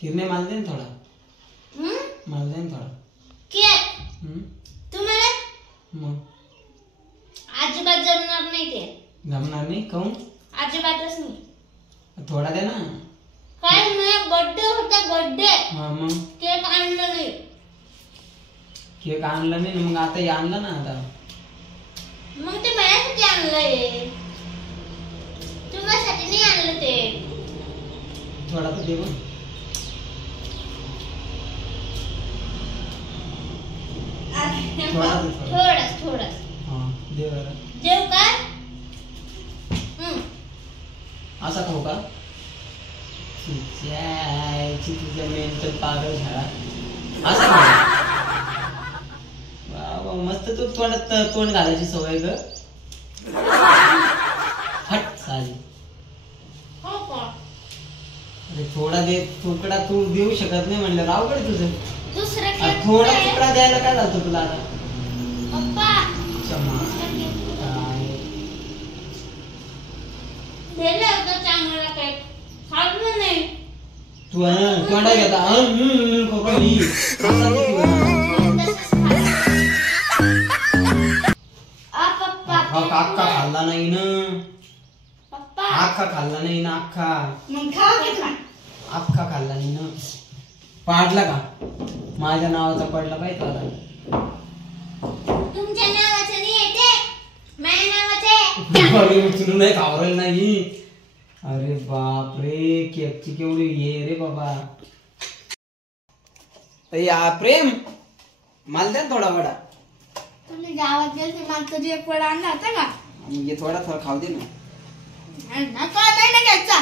किरणे माल दे ना थोडा. माल दे ना थोडा. केक तुम्हाला मग अजिबात जमणार नाही ते. जमणार नाही काऊन? अजिबातच नाही. थोडा दे ना. काय नाही बर्थडे होता बर्थडे. हा मग केक आणलं नाही. केक आणला नाही ना मग आता हे आणलं ना आता. मग ते माझ्यासाठी आणलंय. तुझ्यासाठी नाही आणलं ते. थोडा तर दे मग. थोडस. हा दे बरं. जेव का? असा खाऊ का? तुझ्या मेंटल पागल झाला. असं वा मस्त तू तोंडात तोंड घालायची सवय ग. हट साली. अरे थोडा दे. तुकडा तू देऊ शकत नाही म्हणलं अवघड तुझं. थोडा तुकडा द्यायला काय झालं तुला आता? क्षमा. तू तोंडा घेता अख्खा खाल्ला नाही ना. अख्खा खाल्ला नाही ना. अख्खा खाल्ला नाही ना. पाडला का? माझ्या नावाचा पडला पाहिजे आता. तुमच्या नावाचं नाही येते माझ्या नावाचे. अरे उचलू नाही खावरेल नाही. अरे बाप रे केकची केवढी ये रे बाबा. या प्रेम माल द्या थोडा वडा. तुम्ही गावात गेलते मला कधी एक वडा आणला होता का? ये थोडा खाऊ दे ना. नाही घ्यायचा.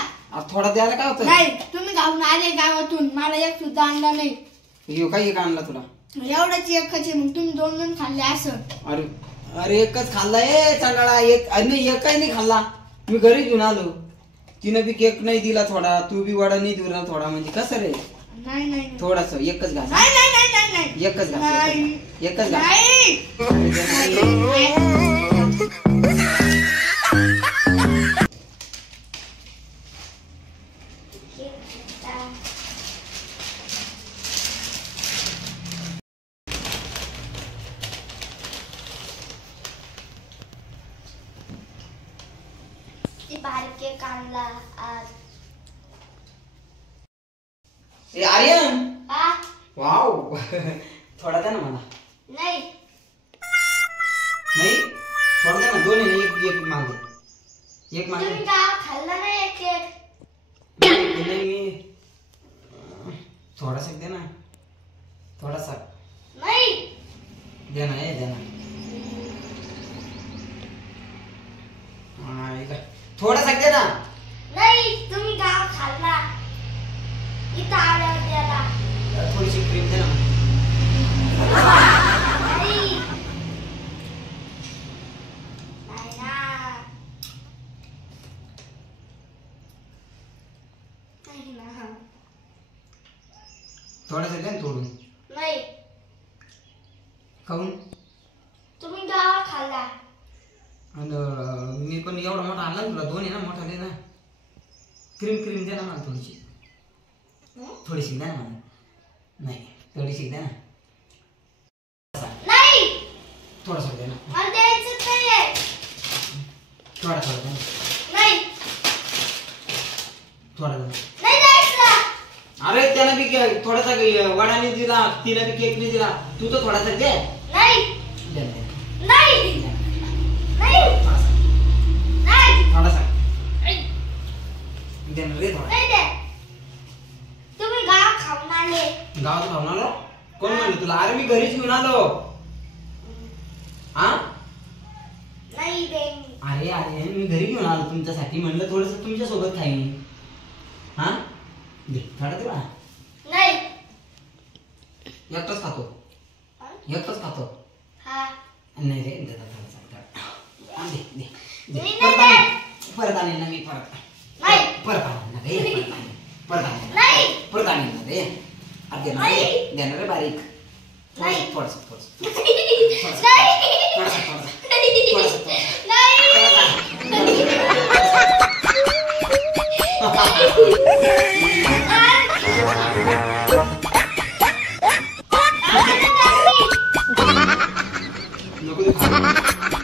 थोडा द्यायला काय होतं? नाही तुम्ही गावून आले गावातून मला एक सुद्धा आणला नाही. यो काय एक आणला तुला? एवढ्याची एकच मग तुम्ही दोन खाल्ले असं. अरे अरे एकच खाल्ला ए चांगला. एक काही नाही खाल्ला. मी घरी घेऊन आलो. तिनं बी केक नाही दिला थोडा. तू बी वडा नाही दिला थोडा. म्हणजे कसं रे? नाही थोडास एकच घास. नाही एकच घास. एकच घास. बारके कांदा आज. आर्यन वाव थोडा द्या ना मला. नाही थोडा द्या ना. दोन आहे ना. एक मागे. एक मागे. तुम्ही गाव खाल्ला नाही केक. नाही थोडासा दे ना. थोडासा नाही दे ना. दे ना. थोडासा दे ना. नाही तुम्ही गाव खाल्ला. इथं आल्यावर द्याला. थोडीशी क्रीम दे ना. नाही ना. थोडासा दे ना तोडून. नाही खाऊन तुम्ही गाव खाल्ला. मी पण एवढा मोठा आणला तुला. दोन आहे ना मोठा दे ना. क्रीम दे ना मला थोडीशी. थोडीशी द्या ना मला. नाही थोडीशी द्या ना. नाही थोडासा दे ना. मला द्यायचं नाहीये. थोडा दे ना. नाही थोडा दे. नाही द्यायचं. अरे त्याला बी थोडासा वडा नाही दिला. तिला बी केक नाही दिला. तू तर थोडासा दे. नाही दे. नाही थोडासा दे ना रे. थोडा नाही दे. तुम्ही गाव खाऊन आले. गावात खाऊन आलो. कोण म्हणलं तुला? अरे मी घरीच घेऊन आलो. हा नाही दे. अरे मी घरी घेऊन आलो तुमच्यासाठी. म्हणलं थोडस तुमच्या सोबत खाईन. हा दे थोडा तुला. नाही एकटाच खातो. एकटाच खातो. हा नाही रे दे थोडासा. दे परत आणेन ना मी. परत आणेन ना रे. परत आणेन ना रे. अरे देणार रे बारीक. थोडस नाही नको ते खायला.